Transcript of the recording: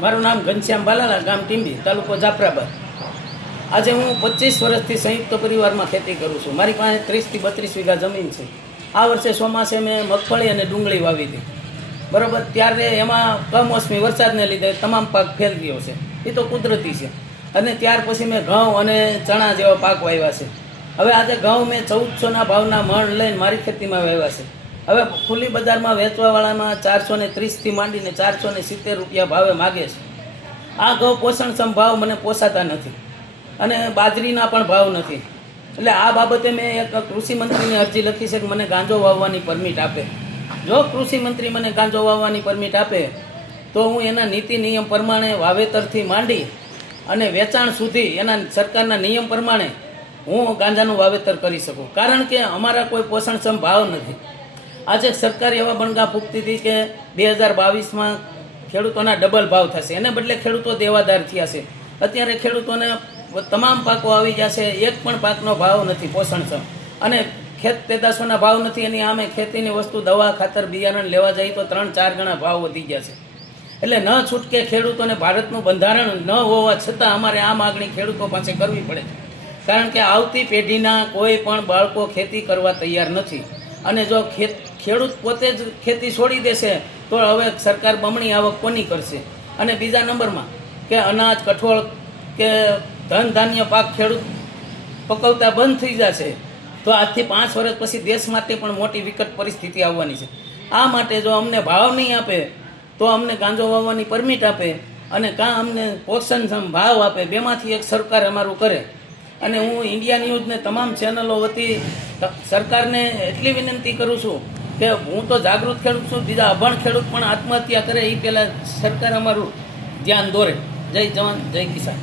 મારું નામ ઘનશ્યામ બાલાલા, ગામ ટીંબી, તાલુકો જાફરાબાદ। આજે હું 25 વર્ષથી સંયુક્ત પરિવારમાં ખેતી કરું છું। મારી પાસે 30 થી 32 વીઘા જમીન છે। આ વર્ષે ચોમાસે મેં મગફળી અને ડુંગળી વાવી હતી, બરાબર। ત્યારે એમાં કમોસમી વરસાદને લીધે તમામ પાક ફેલ ગયો છે, એ તો કુદરતી છે। અને ત્યાર પછી મેં ઘઉં અને ચણા જેવા પાક વાવ્યા છે। હવે આજે ઘઉં મેં 1400ના ભાવના મણ લઈને મારી ખેતીમાં વાવ્યા છે। હવે ખુલ્લી બજારમાં વેચવાવાળામાં 430થી માંડીને 470 રૂપિયા ભાવે માગે છે। આ ઘઉં પોષણક્ષમ ભાવ મને પોસાતા નથી અને બાજરીના પણ ભાવ નથી। એટલે આ બાબતે મેં એક કૃષિ મંત્રીને અરજી લખી છે કે મને ગાંજો વાવવાની પરમિટ આપે। જો કૃષિ મંત્રી મને ગાંજો વાવવાની પરમિટ આપે તો હું એના નીતિ નિયમ પ્રમાણે વાવેતરથી માંડી અને વેચાણ સુધી એના સરકારના નિયમ પ્રમાણે હું ગાંજાનું વાવેતર કરી શકું। કારણ કે અમારા કોઈ પોષણક્ષમ ભાવ નથી। આજે સરકાર એવા બણગા ફૂંકતી હતી કે 2022માં ખેડૂતોના ડબલ ભાવ થશે, એને બદલે ખેડૂતો દેવાદાર થયા છે। અત્યારે ખેડૂતોને તમામ પાકો આવી ગયા છે, એક પણ પાકનો ભાવ નથી પોષણક્ષમ, અને ખેત પેદાશોના ભાવ નથી। એની સામે ખેતીની વસ્તુ, દવા, ખાતર, બિયારણ લેવા જાય તો 3-4 ગણા ભાવ વધી ગયા છે। એટલે ન છૂટકે ખેડૂતોને ભારતનું બંધારણ ન હોવા છતાં અમારે આ માગણી ખેડૂતો પાસે કરવી પડે છે। કારણ કે આવતી પેઢીના કોઈ પણ બાળકો ખેતી કરવા તૈયાર નથી, અને જો ખેડૂત પોતે જ ખેતી છોડી દેશે તો હવે સરકાર બમણી આવક કોની કરશે? અને બીજા નંબરમાં કે અનાજ, કઠોળ કે ધન ધાન્ય પાક ખેડૂત પકવતા બંધ થઈ જશે તો આજથી 5 વર્ષ પછી દેશ માટે પણ મોટી વિકટ પરિસ્થિતિ આવવાની છે। આ માટે જો અમને ભાવ નહીં આપે તો અમને ગાંજો વાવવાની પરમિટ આપે, અને કાં અમને પોષણક્ષમ ભાવ આપે, બેમાંથી એક સરકાર અમારું કરે। અને હું ઇન્ડિયા ન્યૂઝને તમામ ચેનલો વતી સરકારને એટલી વિનંતી કરું છું કે હું તો જાગૃત ખેડૂત છું, બીજા અભણ ખેડૂત પણ આત્મહત્યા કરે એ પહેલાં સરકાર અમારું ધ્યાન દોરે। જય જવાન, જય કિસાન।